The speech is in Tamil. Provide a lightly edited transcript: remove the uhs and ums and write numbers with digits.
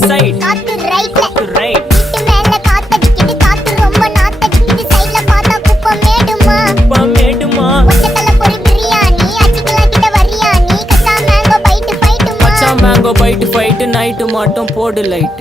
சைட் காத்து ரைட்ல ரைட் வீட்டு மேல காத்தடிக்குது காத்து ரொம்ப நாத்தடிக்குது சைடுல பார்த்தா குப்பம் மேடுமா மேடுமா ஒச்சக்கல்ல பொரி பிரியாணி அச்சிக்கலாம் கிட்ட வரியாணி கச்சா மேங்கோ பைட்டு ஃபைட்டுமா மச்சான் மேங்கோ பைட்டு ஃபைட்டு நைட்டு மட்டும் போடு லைட்